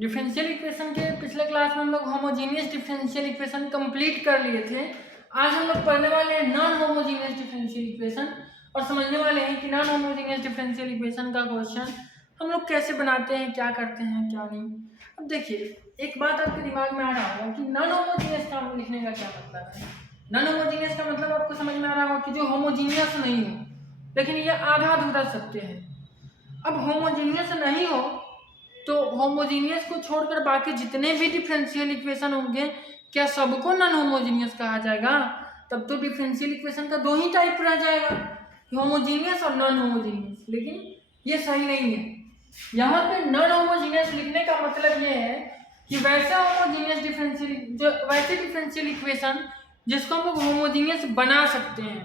Differential equation के पिछले class में हम लोग होमोजीनियस डिफरेंशियल इक्वेशन कंप्लीट कर लिए थे। आज हम लोग पढ़ने वाले हैं नॉन होमोजीनियस डिफरेंशियल इक्वेशन और समझने वाले हैं कि नॉन होमोजीनियस डिफरेंशियल इक्वेशन का क्वेश्चन हम लोग कैसे बनाते हैं, क्या करते हैं, क्या नहीं। अब देखिए, एक बात आपके दिमाग में आ रहा होगा कि नॉन होमोजीनियस का लिखने का क्या मतलब है। नॉन होमोजीनियस का मतलब आपको समझ में आ रहा होगा कि जो होमोजीनियस नहीं हो, लेकिन ये आधा अधूरा सत्य है। अब होमोजीनियस नहीं हो तो होमोजीनियस को छोड़कर बाकी जितने भी डिफरेंशियल इक्वेशन होंगे, क्या सबको नॉन होमोजीनियस कहा जाएगा? तब तो डिफरेंशियल इक्वेशन का दो ही टाइप रह जाएगा, होमोजीनियस और नॉन होमोजीनियस। लेकिन ये सही नहीं है। यहाँ पे नॉन होमोजीनियस लिखने का मतलब ये है कि वैसा होमोजीनियस डिफरेंशियल, जो वैसे डिफरेंशियल इक्वेशन जिसको हम लोग होमोजीनियस बना सकते हैं।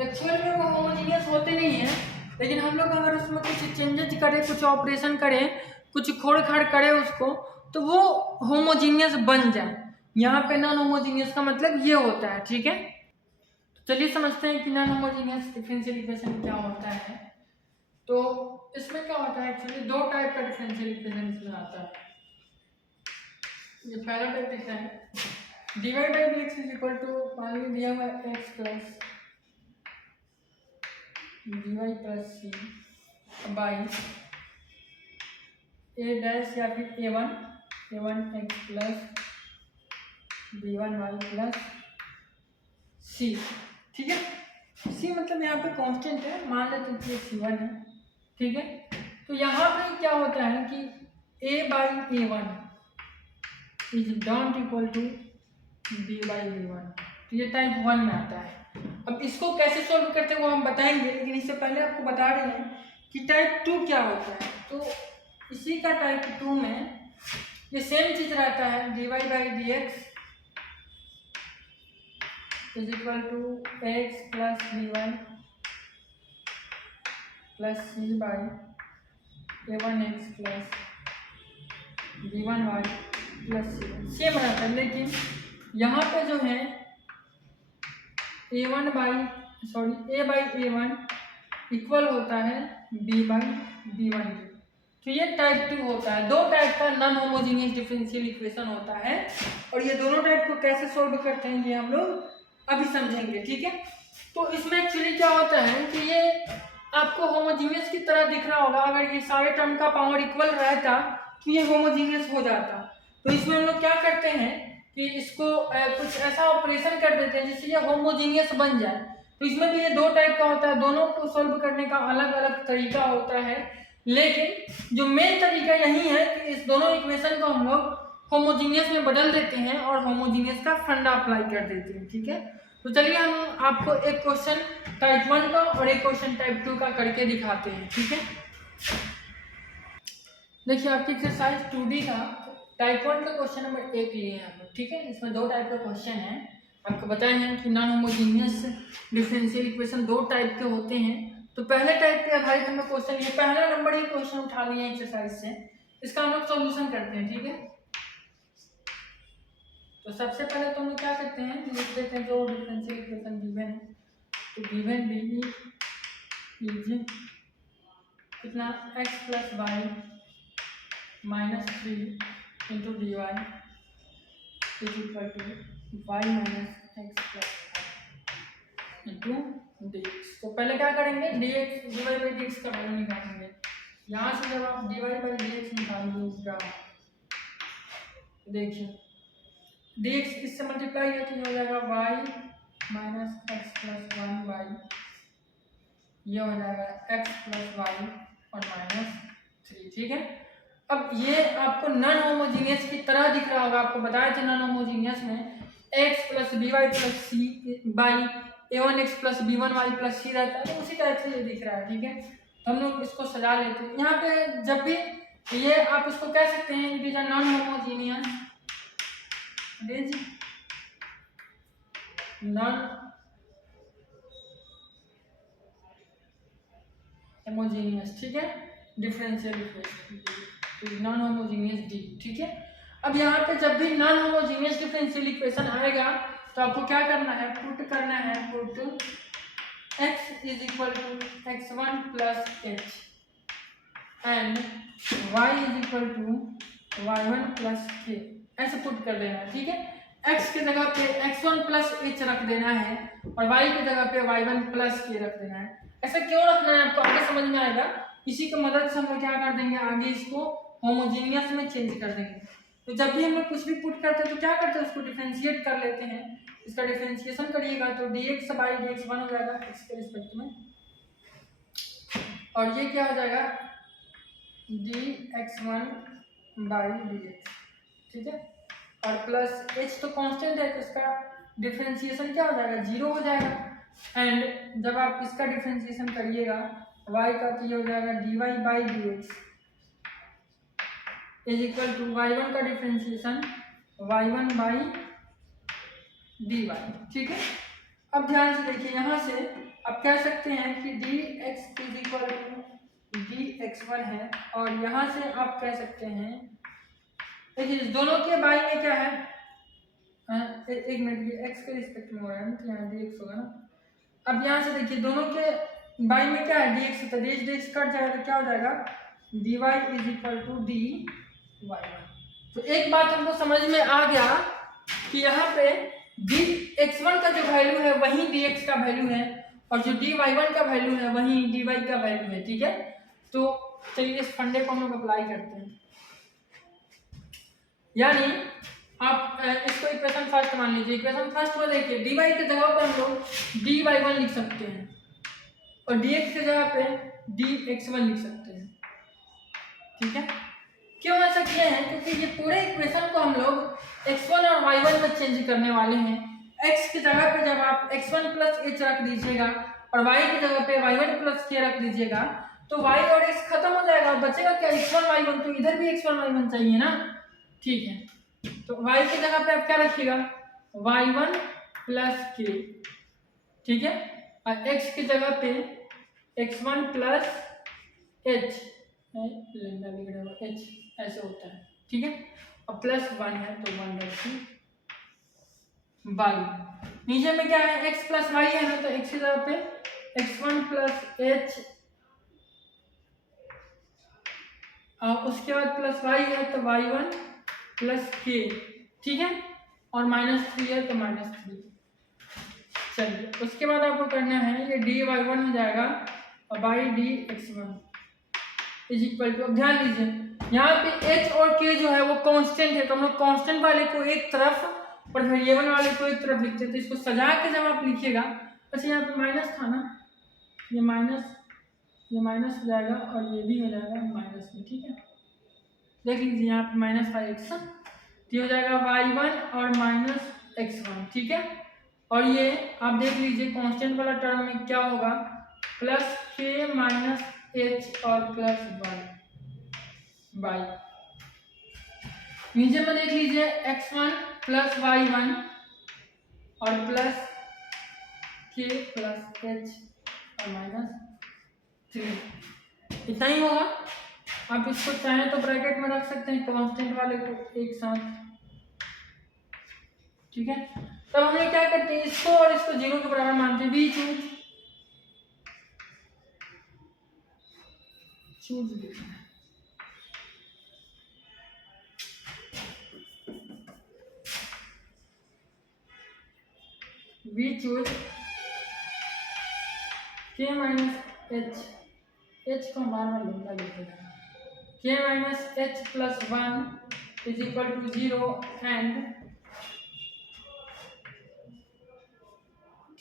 एक्चुअल में वो होमोजीनियस होते नहीं है, लेकिन हम लोग अगर उसमें कुछ चेंजेस करें, कुछ ऑपरेशन करें, कुछ खोड़ खाड़ करें उसको, तो वो होमोजीनियस बन जाए। यहाँ पे नॉन होमोजीनियस का मतलब ये होता है। ठीक है, तो चलिए समझते हैं कि नॉन होमोजीनियस डिफरेंशियल इक्वेशन क्या होता है। तो इसमें क्या होता है, एक्चुअली दो टाइप का डिफरेंशियल इक्वेशन इसमें आता है। ये पहला टाइप दिखता है dy by dx is equal to, मान लीजिए दिया हुआ x plus dy plus C by A dash या फिर a1 x plus b1 y plus C. ठीक है, सी मतलब यहाँ पे कांस्टेंट है, मान लेते हैं कि c1 है। ठीक है, तो यहाँ पे क्या होता है कि a by a1 is dot equal to b by a1, तो ये टाइप 1 में आता है। अब इसको कैसे सॉल्व करते हैं वो हम बताएंगे, लेकिन इससे पहले आपको बता रहे हैं कि टाइप 2 क्या होता है। तो इसी का टाइप 2 में ये सेम चीज रहता है, dy by dx is equal to x plus b1 plus C by a1x plus b1y plus C. Same रहता है, लेकिन यहाँ पे जो है a1 by sorry a by a1 equal होता है b बाई b1। तो ये टाइप 2 होता है। दो टाइप का नॉन होमोजीनियस डिफरेंशियल इक्वेशन होता है, और ये दोनों टाइप को कैसे सॉल्व करते हैं ये हम लोग अभी समझेंगे। ठीक है, तो इसमें एक्चुअली क्या होता है कि ये आपको होमोजीनियस की तरह दिख रहा होगा। अगर ये सारे टर्म का पावर इक्वल रहता तो ये होमोजीनियस हो जाता। तो इसमें हम लोग क्या करते हैं कि इसको कुछ ऐसा ऑपरेशन कर देते हैं जिससे ये होमोजीनियस बन जाए। तो इसमें भी ये दो टाइप का होता है, दोनों को सॉल्व करने का अलग अलग तरीका होता है, लेकिन जो मेन तरीका यही है कि इस दोनों इक्वेशन को हम लोग होमोजीनियस में बदल देते हैं और होमोजीनियस का फंडा अप्लाई कर देते हैं। ठीक है, तो चलिए हम आपको एक क्वेश्चन टाइप 1 का और एक क्वेश्चन टाइप 2 का करके दिखाते हैं। ठीक है, देखिए आपकी एक्सरसाइज 2D का टाइप 1 का क्वेश्चन नंबर 1 लिए हैं हम लोग। ठीक है, इसमें दो टाइप का क्वेश्चन है। आपको बताए हैं कि नॉन होमोजीनियस डिफरेंशियल इक्वेशन दो टाइप के होते हैं। तो पहले टाइप पे आधारित हम लोग क्वेश्चन, ये पहला नंबर ही क्वेश्चन उठा लिए हैं एक्सरसाइज से, इसका हम लोग सॉल्यूशन करते हैं। ठीक है, तो सबसे पहले तो हम लोग क्या करते हैं, लिख देते हैं जो डिफरेंशियल इक्वेशन गिवन है। तो गिवन डी इज कितना, x प्लस y minus 3 into d y is equal to y minus x plus into D x. तो पहले क्या करेंगे, d x d y by d x का वैल्यू निकालेंगे। यहाँ से जब आप d y by d x निकालेंगे उसका, देखिए डी एक्स इससे मल्टीप्लाई है तो ये हो जाएगा y minus x plus 1 y, ये हो जाएगा एक्स प्लस वाई और माइनस 3। ठीक है, अब ये आपको नॉन होमोजीनियस की तरह दिख रहा होगा। आपको बताया था नॉन होमोजीनियस में x plus B Y plus C by a1x plus b1 y plus C रहता है, तो उसी टाइप से ये दिख रहा है। ठीक है, तो हम लोग इसको सजा लेते हैं। यहाँ पे जब भी ये आप इसको कह सकते हैं it is a non homogeneous, non homogeneous. ठीक है, differential equation non homogeneous D. ठीक है, अब यहाँ पे जब भी नॉन होमोजीनियस डिफरेंशियल इक्वेशन आएगा तो आपको क्या करना है, पुट करना है, put x is equal to x1 plus h and y is equal to y1 plus k, ऐसे पुट कर देना है। ठीक है, x की जगह पे x1 प्लस h रख देना है और y की जगह पे y1 प्लस के रख देना है। ऐसा क्यों रखना है आपको आगे समझ में आएगा। इसी की मदद से हम लोग क्या कर देंगे, आगे इसको होमोजीनियस में चेंज कर देंगे। तो जब भी हम लोग कुछ भी पुट करते हैं तो क्या करते हैं, उसको डिफरेंशिएट कर लेते हैं। इसका डिफरेंशिएशन करिएगा तो dx बाई dx 1 हो जाएगा x के रिस्पेक्ट में, और ये क्या हो जाएगा dx1 बाई dx। ठीक है, और प्लस h तो कांस्टेंट है तो इसका डिफरेंशिएशन क्या हो जाएगा, 0 हो जाएगा। एंड जब आप इसका डिफरेंशिएशन करिएगा y का तो ये हो जाएगा dy by dx is equal to y1 का डिफरेंशिएशन y1 बाई dy। ठीक है, अब ध्यान से देखिए, यहाँ से आप कह सकते हैं कि dx is equal to dx1 है, और यहाँ से आप कह सकते हैं, देखिए दोनों के बाई में क्या है, एक मिनट, ये x के रिस्पेक्ट में हो रहा है तो यहाँ dx होगा ना। अब यहाँ से देखिए दोनों के बाई में क्या है, dx, तो dx कट जाएगा तो क्या हो जाएगा dy is equal to dy1। तो एक बात हमको समझ में आ गया कि यहाँ पे dx1 का जो वैल्यू है वही dx का वैल्यू है, और जो dy1 का वैल्यू है वही dy का वैल्यू है। ठीक है, तो चलिए इस फंडे को हम लोग अप्लाई करते हैं। यानी आप इसको इक्वेशन फर्स्ट मान लीजिए। इक्वेशन फर्स्ट में देखिए dy की जगह पर हम लोग dy1 लिख सकते हैं और dx की जगह पे dx1 लिख सकते हैं। ठीक है, क्यों ऐसा किया है, क्योंकि ये पूरे इक्वेशन को हम लोग x1 और y1 में चेंज करने वाले हैं। x की जगह पे जब आप x1 प्लस h रख दीजिएगा और y की जगह पे y1 प्लस k रख दीजिएगा तो y और x खत्म हो जाएगा, बचेगा क्या x1 y1, तो इधर भी x1 y1 चाहिए ना। ठीक है, तो y की जगह पे आप क्या रखिएगा y1 प्लस k। ठीक है, और x की जगह पे x1 प्लस h, लेंदा बिगड़ा h ऐसे होता है। ठीक है, और प्लस 1 है तो 1/2 बाई, नीचे में क्या है x प्लस y है ना, तो x की जगह पे x1 प्लस h और उसके बाद प्लस y है तो y1 प्लस k। ठीक है, और -3 है तो -3। चलिए उसके बाद आपको करना है ये dy1 हो जाएगा और by dx1 is equal to, अब ध्यान दीजिए यहाँ पे h और k जो है वो कांस्टेंट है, तो हम लोग कांस्टेंट वाले को एक तरफ और वेरिएबल वाले को एक तरफ लिखते हैं। तो इसको सजा के जब आप लिखिएगा, अच्छा यहाँ पे माइनस था ना, ये माइनस हो जाएगा और ये भी हो जाएगा माइनस में। ठीक है, देख लीजिए यहाँ पे माइनस का x, ये हो जाएगा y1 और माइनस x1। ठीक है, और ये आप देख लीजिए कांस्टेंट वाला टर्म में क्या होगा, प्लस k माइनस h और प्लस y। नीचे में देख लीजिए x1 प्लस y1 और प्लस k प्लस h और -3, इतना ही होगा। आप इसको चाहें तो ब्रैकेट में रख सकते हैं कांस्टेंट वाले को एक साथ। ठीक है, तब हम लोग क्या करते हैं, इसको और इसको 0 के बराबर मानते हैं। We choose we choose k minus h को बार लूंगा लिखते हैं, k minus h plus 1 is equal to 0 and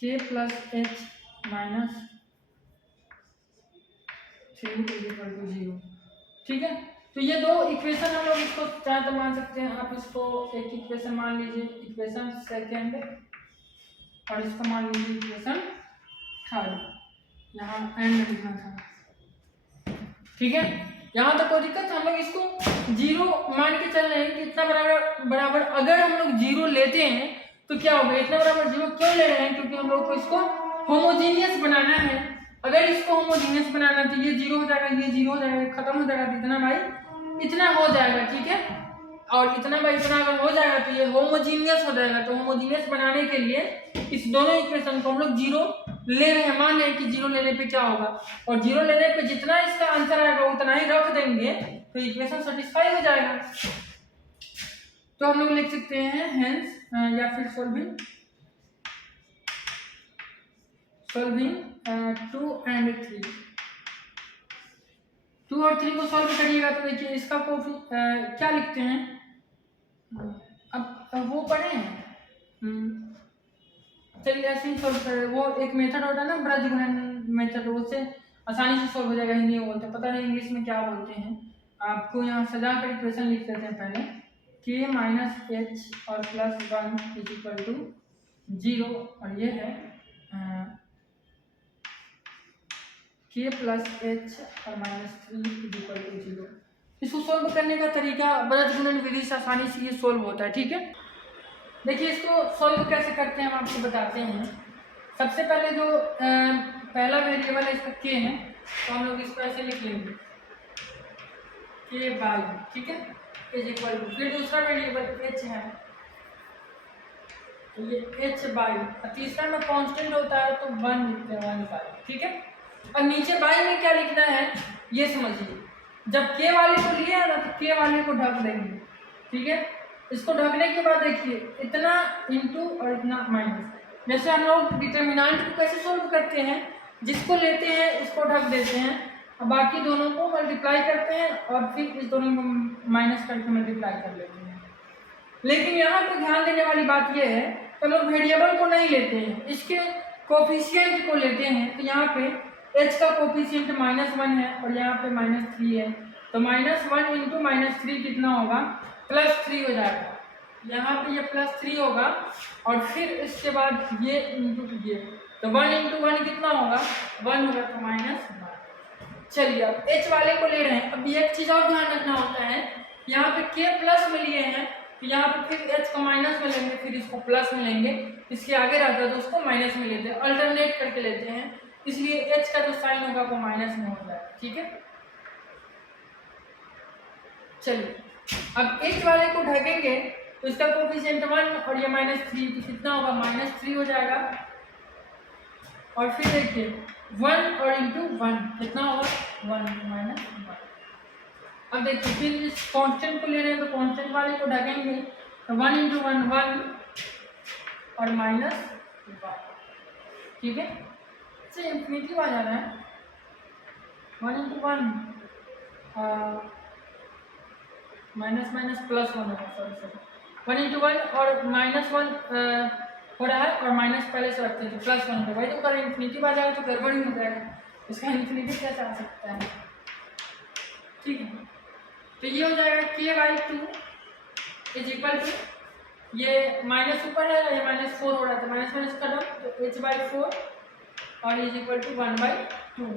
k plus h minus 3 is equal to 0। ठीक है, तो ये दो इक्वेशन हम लोग इसको चाहे तो मान सकते हैं। आप इसको एक इक्वेशन मान लीजिए, इक्वेशन सेकेंड, और इसको मान लीजिए इक्वेशन थर्ड, यहाँ एंड में लिखना था। ठीक है, यहाँ तक कोई दिक्कत, हम लोग इसको 0 मान के चल रहे हैं कि इतना बराबर अगर हम लोग 0 लेते हैं तो क्या होगा, इतना बराबर 0 क्यों ले रहे हैं, क्योंकि हम लोग को इसको होमोजीनियस बनाना है। अगर इसको होमोजीनियस बनाना तो ये 0 हो जाएगा, ये 0 हो जाएगा, खत्म हो जाएगा, इतना बाई इतना हो जाएगा। ठीक है, और इतना बाई इतना अगर हो जाएगा तो ये होमोजीनियस हो जाएगा। तो होमोजीनियस बनाने के लिए इस दोनों इक्वेशन को हम लोग 0 ले रहे हैं, मान लें कि 0 लेने पे क्या होगा, और 0 लेने पे जितना इसका आंसर आएगा उतना ही रख देंगे तो इक्वेशन सेटिस्फाई हो जाएगा। तो हम लोग लिख सकते हैं हेंस या फिर सॉल्विंग 2 and 3। 2 और 3 को सॉल्व करिएगा तो देखिए इसका क्या लिखते हैं, अब वो पढ़े हैं, चलिए ऐसे ही सॉल्व कर, वो एक मेथड होता है ना ब्रजगुणन मेथड, उससे आसानी से सॉल्व हो जाएगा। हिंदी में बोलते हैं, पता नहीं इंग्लिश में क्या बोलते हैं। आपको यहाँ सजा कर इक्वेशन लिख देते हैं पहले, k माइनस एच और प्लस 1 इज इक्वल टू 0, और ये है k प्लस एच और माइनस 3 इज इक्वल टू 0। इसको सॉल्व करने का तरीका ब्रजगुणन विधि से आसानी से ये सॉल्व होता है, ठीक है। देखिए इसको सॉल्व कैसे करते हैं हम आपको बताते हैं। सबसे पहले जो पहला वेरिएबल है इसका k है, तो हम लोग इसको ऐसे लिख लेंगे k बाई, ठीक है, इज इक्वल टू, फिर दूसरा वेरिएबल h है तो ये h बाई, और तीसरा में कांस्टेंट होता है तो 1 लिखते हैं 1 बाई, ठीक है। अब नीचे बाई में क्या लिखना है ये समझिए, जब k वाले को लिया ना तो k वाले को ढक देंगे, ठीक है। इसको ढकने के बाद देखिए इतना इंटू और इतना माइनस, जैसे हम लोग डिटर्मिनेंट को कैसे सॉल्व करते हैं, जिसको लेते हैं इसको ढक देते हैं और बाकी दोनों को मल्टीप्लाई करते हैं और फिर इस दोनों को माइनस करके मल्टीप्लाई कर लेते हैं। लेकिन यहाँ पे ध्यान देने वाली बात यह है कि हम लोग वेरिएबल को नहीं लेते हैं, इसके कोफिशिएंट को लेते हैं। तो यहाँ पे h का कोफिशिएंट -1 है और यहाँ पे -3 है, तो -1 इंटू -3 कितना होगा, +3 हो जाएगा। यहाँ पे ये +3 होगा और फिर इसके बाद ये इंटू ये, तो 1 इंटू 1 कितना होगा, 1 होगा, तो -1। चलिए अब h वाले को ले रहे हैं। अब एक चीज़ और ध्यान रखना होता है, यहाँ पे k प्लस में लिए हैं तो यहाँ पे फिर h को माइनस में लेंगे, फिर इसको प्लस में लेंगे, इसके आगे रहता है तो उसको माइनस में लेते हैं, अल्टरनेट करके लेते हैं, इसलिए h का जो साइन होगा वो माइनस में हो जाएगा, ठीक है। चलिए अब h वाले को ढकेंगे तो इसका कोफिशिएंट 1 और ये -3, तो कितना होगा, -3 हो जाएगा। और फिर देखिए 1 और इंटू 1 कितना होगा, 1 -1। अब देखिए फिर इस कांस्टेंट को ले रहे हैं तो कांस्टेंट वाले को ढकेंगे तो 1 इंटू 1 1 और -1, ठीक है। इससे इंफिनिटी आ जा रहा है, 1 इंटू 1 माइनस माइनस प्लस 1 होगा, सॉरी 1 इंटू 1 और -1 हो रहा है और माइनस पहले से रखते हैं तो +1 होगा, भाई तो करें इंफिनिटी आ जाएगा तो गड़बड़ ही हो जाएगा, इसका इंफिनिटी कैसे आ सकता है, ठीक है। तो ये हो जाएगा k/2 इज इक्वल टू, ये माइनस ऊपर है, ये -4 हो रहा था, माइनस का टर्म तो h/4 और इज इक्वल टू 1/2।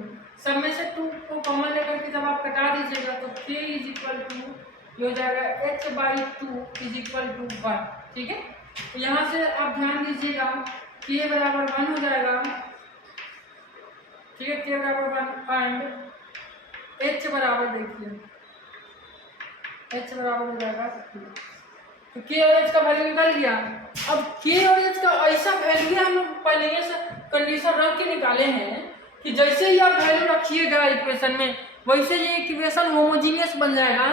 सब में से 2 को कॉमन लेकर के जब आप कटा दीजिएगा तो k इज इक्वल टू ये हो जाएगा h/2 इज इक्वल टू 1, ठीक है। तो यहाँ से आप ध्यान दीजिएगा k बराबर 1 हो जाएगा, ठीक है, k बराबर 1 एंड h बराबर देखिए h बराबर हो जाएगा 2। तो k और h का वैल्यू निकल गया। अब k और h का ऐसा वैल्यू हम लोग पहले से कंडीशन रख के निकाले हैं कि जैसे ही आप वैल्यू रखिएगा इक्वेशन में वैसे ये इक्वेशन होमोजीनियस बन जाएगा,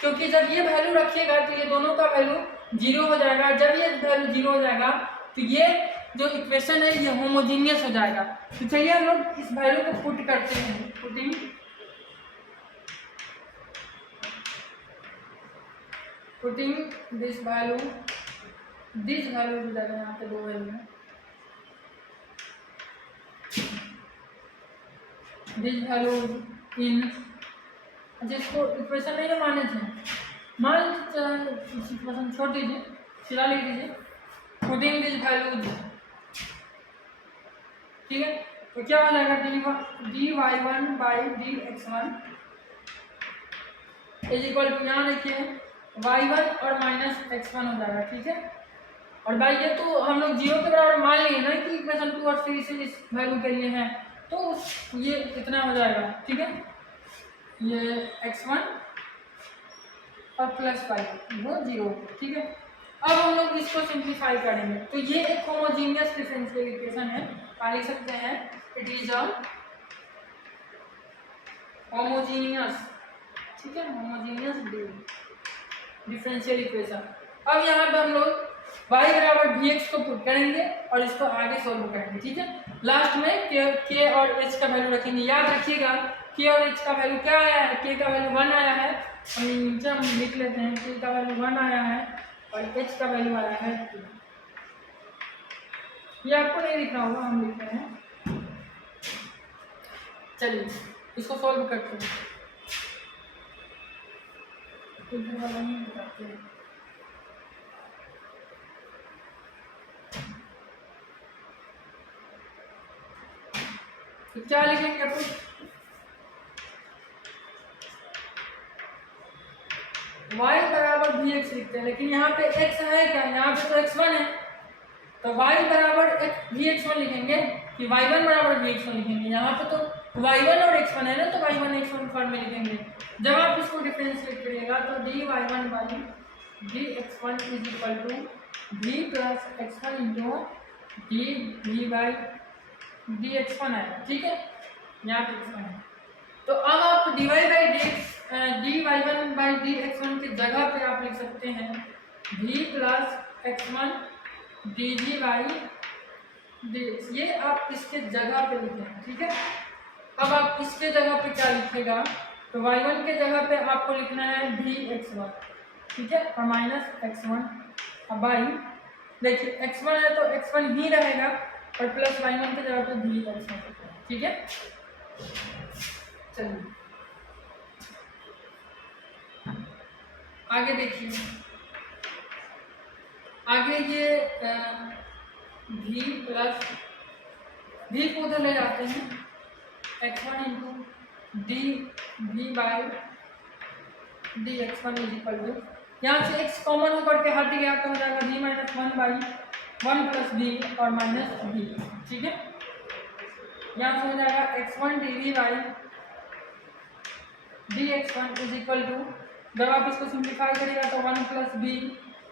क्योंकि जब ये वैल्यू रखिएगा तो ये दोनों का वैल्यू 0 हो जाएगा, जब ये वैल्यू 0 हो जाएगा तो ये जो इक्वेशन है ये होमोजीनियस हो जाएगा। तो चलिए हम लोग इस वैल्यू को पुट करते हैं, पुटिंग दिस वैल्यू हो जाएगा, यहाँ पे 2 वैल्यू है, दिस वैल्यू इन, जिसको इक्वेशन नहीं माने थे, मान इक्वेशन छोड़ दीजिए, सिरा लिख दीजिए, पुटिंग दिस वैल्यू, ठीक है। तो क्या हो जाएगा, dy1/dx1 इज इक्वल टू, यहाँ देखिए y1 और -x1 हो जाएगा, ठीक है। और भाई ये तो हम लोग 0 के बराबर मान लिए ना कि इक्वेशन 2 और 3 से इस वैल्यू के लिए है, तो ये इतना हो जाएगा, ठीक है, ये x1 और +5 वो 0, ठीक है। अब हम लोग इसको सिंप्लीफाई करेंगे तो ये एक होमोजीनियस डिफरेंशियल इक्वेशन है, लिख सकते हैं इट इज अ होमोजीनियस, ठीक है, होमोजीनियस डिफरेंशियल इक्वेशन। अब यहाँ पे हम लोग y बराबर vx को पुट करेंगे और इसको आगे सॉल्व करेंगे, ठीक है। लास्ट में k और h का वैल्यू रखेंगे। याद रखिएगा k और h का वैल्यू क्या आया है, k का वैल्यू 1 आया है, हम नीचे हम लिख लेते हैं k का वैल्यू 1 आया है और h का वैल्यू आया है 2। ये आपको नहीं लिखना होगा, हम लिख रहे हैं। चलिए इसको सॉल्व करते हैं। इधर वाला नहीं बताते हैं। तो क्या लिखेंगे अपन, y बराबर vx लिखते हैं, लेकिन यहाँ पे x है क्या, यहाँ पे तो x1 है, तो y बराबर vx1 लिखेंगे कि y1 बराबर vx1 लिखेंगे। यहाँ पे तो y1 और x1 है ना, तो y1 x1 फॉर्म में लिखेंगे। जब आप इसको डिफरेंशिएट करिएगा तो dy1 by dx1 is equal to v plus x1 into dv by dx1 आएगा, ठीक है, यहाँ पे x1 है। तो अब आप dy by dy1 by dx1 की जगह पे आप लिख सकते हैं v plus x1 dv by dx, ये आप इसके जगह पे लिखें, ठीक है। अब आप इसके जगह पे क्या लिखिएगा, तो y1 के जगह पे आपको लिखना है vx1, ठीक है, और माइनस x1। अब बाई देखिए x1 है तो x1 ही रहेगा और प्लस y1 के जगह पे vx1, ठीक है। चलिए आगे देखिए, आगे ये v प्लस v को उधर ले जाते हैं, x1 into D v by d x1 is equal to, यहाँ से x कॉमन होकर के हट गया तो हो जाएगा v minus 1 by 1 plus v और माइनस v, ठीक है। यहाँ से हो जाएगा x1 dv by dx1 is equal to, जब आप इसको सिंप्लीफाई करिएगा तो 1 प्लस v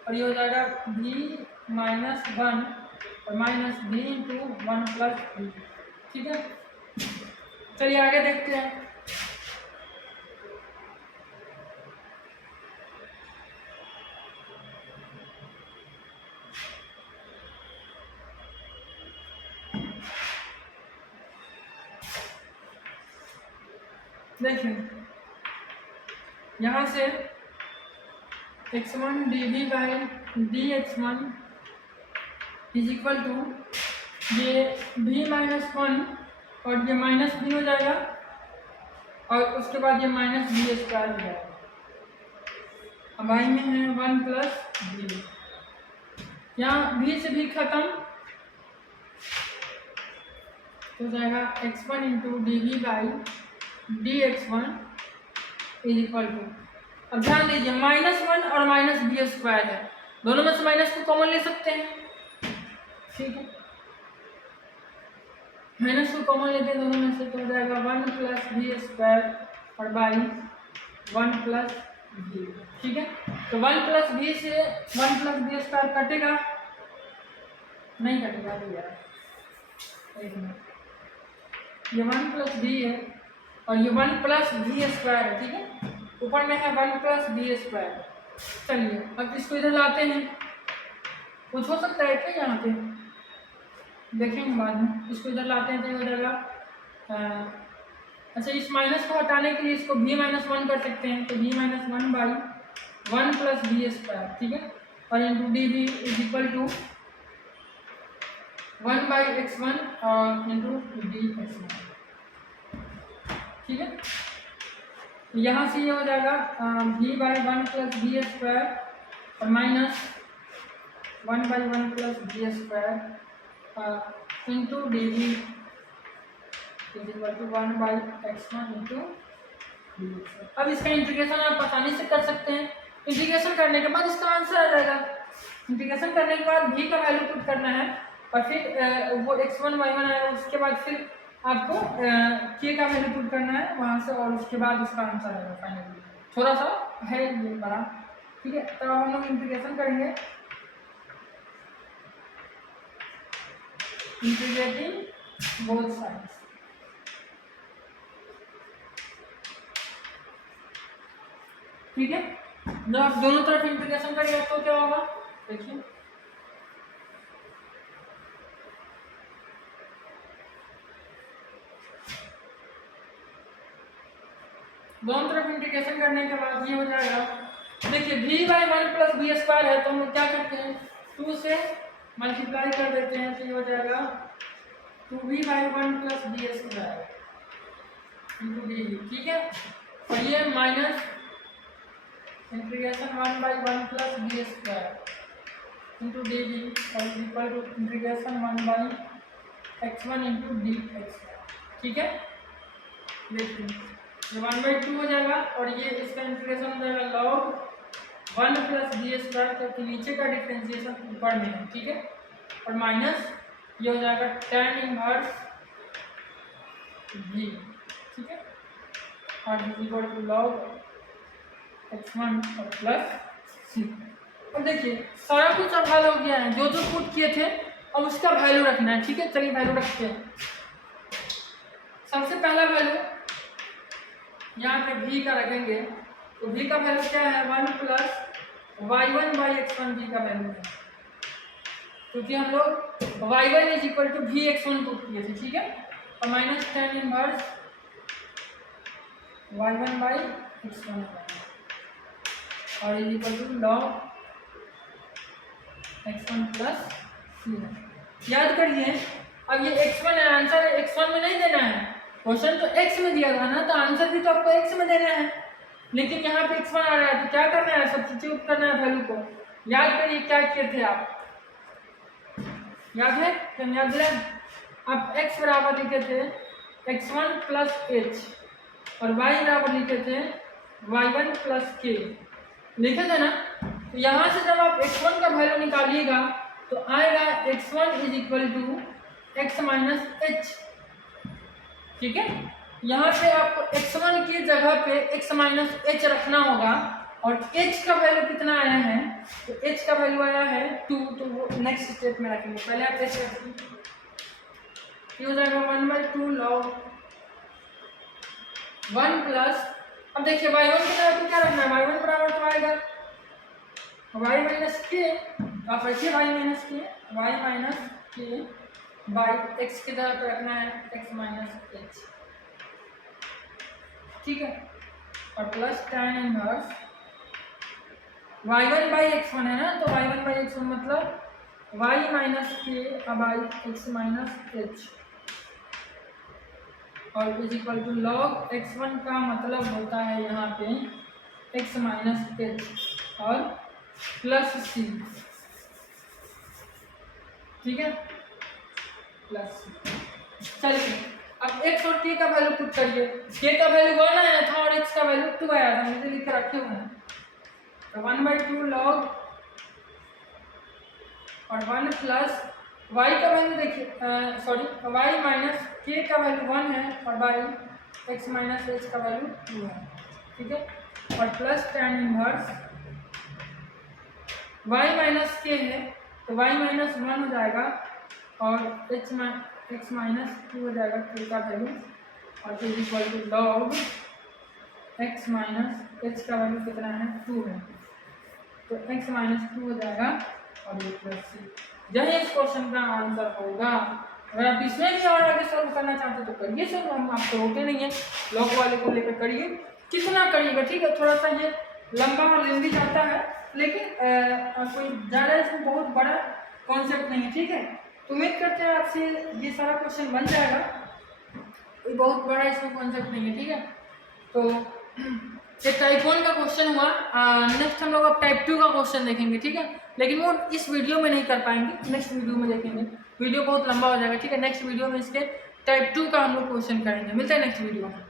और ये हो जाएगा v माइनस 1 और minus v into 1 plus v, ठीक है। चलिए आगे देखते हैं। देखिए यहाँ से x1 dv by dx1 is equal to, ये v माइनस 1 और ये माइनस v हो जाएगा और उसके बाद ये माइनस v स्क्वायर हो जाएगा। अब y में है 1 प्लस v, यहाँ v से भी खत्म हो जाएगा x1 into D v by dx1 is equal to, अब ध्यान दीजिए -1 और माइनस बी स्क्वायर है, दोनों में से माइनस को कॉमन ले सकते हैं, ठीक है। माइनस को कॉमन लेते हैं दोनों में से तो हो जाएगा 1 प्लस बी स्क्वायर और बाई 1 प्लस बी, ठीक है। तो 1 प्लस बी से 1 प्लस बी स्क्वायर कटेगा, नहीं कटेगा तो यार एक मिनट, ये 1 प्लस बी है और ये 1 प्लस बी स्क्वायर है, ठीक है, ऊपर में है 1 प्लस बी स्क्वायर। चलिए अब इसको इधर लाते हैं, कुछ हो सकता है क्या यहाँ पे, देखेंगे बाद में। इसको इधर लाते हैं तो ये हो जाएगा, अच्छा इस माइनस को हटाने के लिए इसको v माइनस 1 कर सकते हैं, तो v minus 1 by 1 plus B square, ठीक है, और into D we is equal to 1 by x1 और इंटू डी x1, ठीक है। यहाँ से ये हो जाएगा v by 1 plus B square और minus 1 by 1 plus B square into D we is equal to 1 by x1 into D. अब इसका इंटीग्रेशन आप आसानी से कर सकते हैं, इंटीग्रेशन करने के बाद इसका आंसर आ जाएगा। इंटीग्रेशन करने के बाद v का वैल्यू पुट करना है और फिर वो x1 y1 आएगा, उसके बाद फिर आपको k का वैल्यू पुट करना है वहाँ से और उसके बाद उसका आंसर आएगा फाइनली। थोड़ा सा है ये बड़ा, ठीक है। तो हम लोग इंटीग्रेशन करेंगे, इंटीग्रेटिंग बोथ साइड्स। ठीक है, जब आप दोनों तरफ इंटीग्रेशन करिए तो क्या होगा, देखिए दोनों तरफ इंटीग्रेशन करने के बाद ये हो जाएगा, देखिए v by one plus B square है तो हम लोग क्या करते हैं 2 से मल्टीप्लाई कर देते हैं तो ये हो जाएगा 2v by one plus B square into D. ठीक है, और ये minus integration 1 by one plus B square into D D और equal to integration 1 by x1 into D X. ठीक है, देखिए ये 1/2 हो जाएगा और ये इसका इंटीग्रेशन हो जाएगा log 1 प्लस बी स्क्वायर, क्योंकि नीचे का डिफ्रेंशिएशन ऊपर में है। ठीक है, और माइनस ये हो जाएगा tan इनवर्स v। ठीक है, और इक्वल टू log x1 और प्लस c। अब देखिए सारा कुछ अब हल हो गया है, जो जो पुट किए थे अब उसका वैल्यू रखना है। ठीक है, चलिए वैल्यू रखते हैं। सबसे पहला वैल्यू यहाँ पे v का रखेंगे तो v का वैल्यू क्या है 1 plus y1 by x1 v का वैल्यू है, क्योंकि हम लोग y1 is equal to v x1 put किए थे। ठीक है, और minus tan inverse y1 by x1 और is equal to log x1 प्लस c। याद करिए, अब ये x1 है, आंसर x1 में नहीं देना है, क्वेश्चन तो x में दिया था ना, तो आंसर भी तो आपको x में देना है, लेकिन यहाँ पे x1 आ रहा है तो क्या करना है, सब्स्टिट्यूट करना है वैल्यू को। याद करिए क्या किए थे आप, याद है क्या, याद दिलाएं? आप x बराबर लिखे थे x1 प्लस h और y बराबर लिखे थे y1 प्लस k, लिखे थे ना। तो यहाँ से जब आप x1 का वैल्यू निकालिएगा तो आएगा x1 is equal to x minus h। ठीक है, यहाँ पे आपको x1 की जगह पे x माइनस h रखना होगा, और h का वैल्यू कितना आया है, तो h का वैल्यू आया है 2, तो वो नेक्स्ट स्टेप में रखेंगे। पहले आप h रखिए, ये हो जाएगा 1/2 log 1 प्लस, अब देखिए y1 की जगह पे क्या रखना है, y1 बराबर तो आएगा y माइनस के, आप रखिए y minus k by x की जगह पे रखना है x माइनस h। ठीक है, और plus tan inverse y1 by x1 है ना, तो y1 बाई x1 मतलब y minus k by x minus h और is equal to log x1 का मतलब होता है यहाँ पे x माइनस h और प्लस c। ठीक है, प्लस। चलिए अब x और k का वैल्यू पुट करिए। k का वैल्यू 1 आया था और x का वैल्यू 2 आया था, मुझे लिख कर रखे हुए हैं। तो 1/2 log और 1 प्लस y का वैल्यू देखिए, सॉरी y माइनस k का वैल्यू 1 है और बाई x माइनस h का वैल्यू 2 है। ठीक है, और plus tan inverse y minus k है तो y माइनस 1 हो जाएगा और x माइनस 2 हो जाएगा k का वैल्यू, और is equal to log x minus h का वैल्यू कितना है 2 है, तो x माइनस 2 हो जाएगा और ये प्लस c। यही इस क्वेश्चन का आंसर होगा। अगर आप इसमें भी और आगे सॉल्व करना चाहते तो करिए सर, हम आपको रोके नहीं है, लॉग वाले को लेकर करिए, कितना करिएगा। ठीक है, थोड़ा सा ये लंबा और लेंदी जाता है, लेकिन कोई ज़्यादा इसमें बहुत बड़ा कॉन्सेप्ट नहीं है। ठीक है, तो उम्मीद करते हैं आपसे ये सारा क्वेश्चन बन जाएगा, कोई बहुत बड़ा इसमें कॉन्सेप्ट नहीं है। ठीक है, तो ये टाइप 1 का क्वेश्चन हुआ। नेक्स्ट हम लोग अब टाइप 2 का क्वेश्चन देखेंगे। ठीक है, लेकिन वो इस वीडियो में नहीं कर पाएंगे, नेक्स्ट वीडियो में देखेंगे, वीडियो बहुत लंबा हो जाएगा। ठीक है, नेक्स्ट वीडियो में इसके टाइप 2 का हम लोग क्वेश्चन करेंगे। मिलते हैं नेक्स्ट वीडियो में।